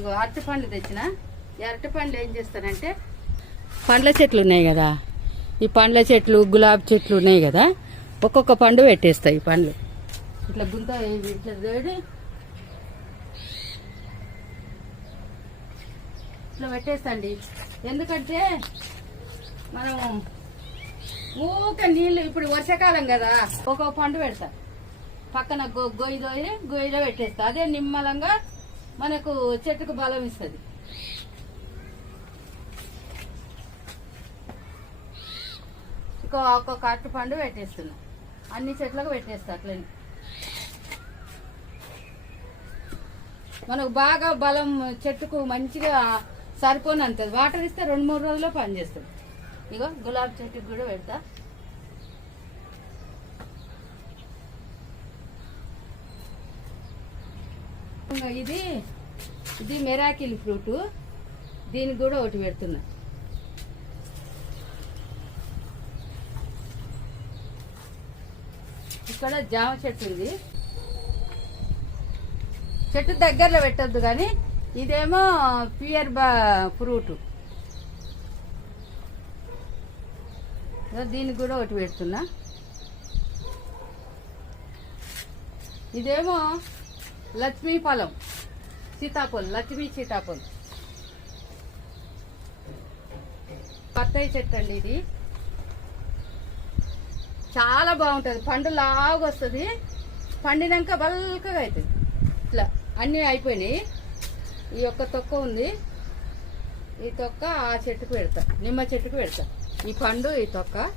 ఇగో అరటి పండ్లు తెచ్చిన. ఈ అరటి పండ్లు ఏం చేస్తానంటే, పండ్ల చెట్లు ఉన్నాయి కదా, ఈ పండ్ల చెట్లు గులాబీ చెట్లు ఉన్నాయి కదా, ఒక్కొక్క పండు పెట్టేస్తాయి. ఈ పండ్లు ఇట్లా గుంత ఇట్లా వేడి ఇట్లా పెట్టేస్తండి. ఎందుకంటే మనం ఊక నీళ్ళు, ఇప్పుడు వర్షాకాలం కదా, ఒక్కొక్క పండు పెడతా, పక్కన గొయ్యిలో పెట్టేస్తా. అదే నిమ్మలంగా మనకు చెట్టుకు బలం ఇస్తుంది. ఒక్కొక్క అరటి పండు పెట్టేస్తున్నా, అన్ని చెట్లకు పెట్టేస్తా. అట్లని మనకు బాగా బలం, చెట్టుకు మంచిగా సరిపోనంత వాటర్ ఇస్తే 2-3 రోజుల్లో పనిచేస్తుంది. ఇగో గులాబీ చెట్టుకు కూడా పెడతా. ఇది మెరాకిల్ ఫ్రూట్, దీనికి కూడా ఒకటి పెడుతున్నా. ఇక్కడ జామ చెట్టు ఉంది. చెట్టు దగ్గరలో పెట్టద్దు కానీ ఇదేమో పియర్ ఫ్రూట్, దీనికి కూడా ఒకటి పెడుతున్నా. ఇదేమో లక్ష్మీ ఫలం, సీతాఫలం, లక్ష్మీ సీతాఫలం. బత్తాయి చెట్టు అండి, ఇది చాలా బాగుంటుంది. పండు లాగా వస్తుంది, పండినాక బల్కగా అవుతుంది. ఇట్లా అన్నీ అయిపోయినాయి. ఈ యొక్క తొక్క ఉంది, ఈ తొక్క ఆ చెట్టుకు పెడతా, నిమ్మ చెట్టుకు పెడతా. ఈ పండు, ఈ తొక్క